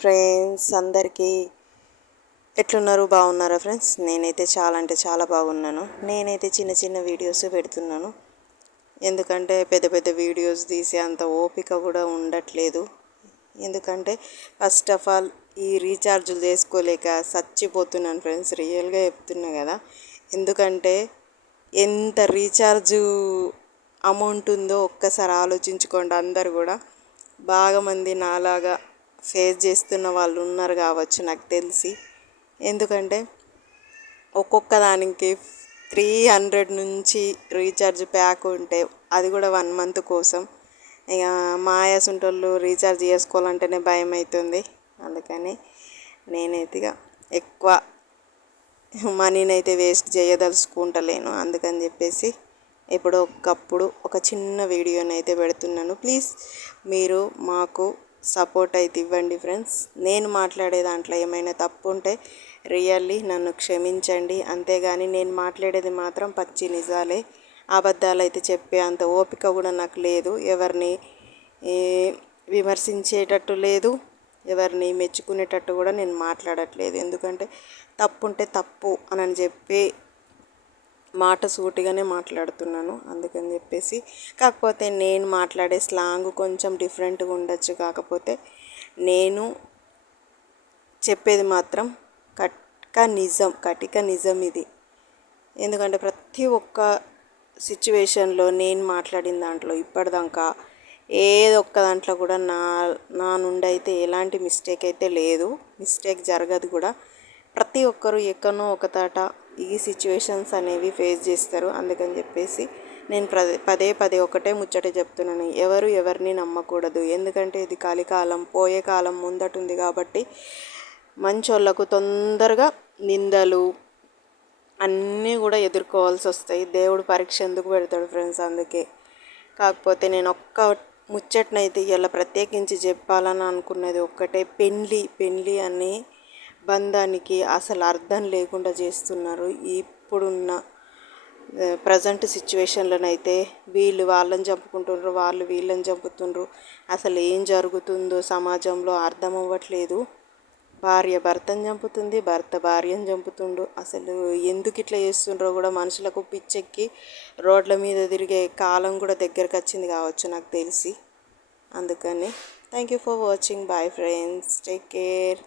Friends, అందరికీ ఎట్లున్నారు? బాగున్నారా ఫ్రెండ్స్? నేనైతే చాలా అంటే చాలా బాగున్నాను. నేనైతే చిన్న చిన్న వీడియోస్ పెడుతున్నాను, ఎందుకంటే పెద్ద పెద్ద వీడియోస్ తీసే అంత ఓపిక కూడా ఉండట్లేదు. ఎందుకంటే ఫస్ట్ ఆఫ్ ఆల్ ఈ రీఛార్జులు చేసుకోలేక చచ్చిపోతున్నాను ఫ్రెండ్స్, రియల్గా చెప్తున్నా కదా. ఎందుకంటే ఎంత రీఛార్జు అమౌంట్ ఉందో ఒక్కసారి ఆలోచించుకోండి. అందరు కూడా బాగా మంది నాలాగా ఫేస్ చేస్తున్న వాళ్ళు ఉన్నారు కావచ్చు నాకు తెలిసి. ఎందుకంటే ఒక్కొక్క దానికి 300 నుంచి రీఛార్జ్ ప్యాక్ ఉంటే, అది కూడా 1 మంత్ కోసం. ఇక మాయాసుంటోళ్ళు రీఛార్జ్ చేసుకోవాలంటేనే భయం అవుతుంది. అందుకని నేనైతే ఇక ఎక్కువ మనీని అయితే వేస్ట్ చేయదలుచుకుంటలేను. అందుకని చెప్పేసి ఎప్పుడో ఒకప్పుడు ఒక చిన్న వీడియోని అయితే పెడుతున్నాను. ప్లీజ్ మీరు మాకు సపోర్ట్ అయితే ఇవ్వండి ఫ్రెండ్స్. నేను మాట్లాడే దాంట్లో ఏమైనా తప్పు ఉంటే రియల్లీ నన్ను క్షమించండి. అంతేగాని నేను మాట్లాడేది మాత్రం పచ్చి నిజాలే. అబద్ధాలు అయితే చెప్పే అంత ఓపిక కూడా నాకు లేదు. ఎవరిని విమర్శించేటట్టు లేదు, ఎవరిని మెచ్చుకునేటట్టు కూడా నేను మాట్లాడట్లేదు. ఎందుకంటే తప్పు ఉంటే తప్పు అని చెప్పి మాట సూటిగానే మాట్లాడుతున్నాను. అందుకని చెప్పేసి కాకపోతే నేను మాట్లాడే స్లాంగ్ కొంచెం డిఫరెంట్గా ఉండొచ్చు, కాకపోతే నేను చెప్పేది మాత్రం కటిక నిజం ఇది. ఎందుకంటే ప్రతి ఒక్క సిచ్యువేషన్లో నేను మాట్లాడిన దాంట్లో ఇప్పటిదాకా ఏదో ఒక్క దాంట్లో కూడా నా నుండి అయితే ఎలాంటి మిస్టేక్ అయితే లేదు, మిస్టేక్ జరగదు కూడా. ప్రతి ఒక్కరు ఎక్కడనో ఒక తాట ఈ సిచ్యువేషన్స్ అనేవి ఫేస్ చేస్తారు. అందుకని చెప్పేసి నేను పదే పదే ఒకటే ముచ్చటే చెప్తున్నాను, ఎవరిని నమ్మకూడదు. ఎందుకంటే ఇది కలికాలం, పోయే కాలం ముందటుంది కాబట్టి మంచోళ్ళకు తొందరగా నిందలు అన్నీ కూడా ఎదుర్కోవాల్సి వస్తాయి. దేవుడు పరీక్ష ఎందుకు పెడతాడు ఫ్రెండ్స్? అందుకే. కాకపోతే నేను ఒక్క ముచ్చటనైతే ఇలా ప్రత్యేకించి చెప్పాలని అనుకున్నది ఒక్కటే, పెళ్ళి అని బంధానికి అసలు అర్థం లేకుండా చేస్తున్నారు. ఇప్పుడున్న ప్రజెంట్ సిచ్యువేషన్లోనైతే వీళ్ళు వాళ్ళని చంపుకుంటున్నారు, వాళ్ళు వీళ్ళని చంపుతుండ్రు. అసలు ఏం జరుగుతుందో సమాజంలో అర్థం అవ్వట్లేదు. భార్య భర్తను చంపుతుంది, భర్త భార్యను చంపుతుండు. అసలు ఎందుకు ఇట్లా చేస్తుండ్రో కూడా మనుషులకు పిచ్చెక్కి రోడ్ల మీద తిరిగే కాలం కూడా దగ్గరకు వచ్చింది కావచ్చు నాకు తెలిసి. అందుకని thank you for watching. Bye friends, take care.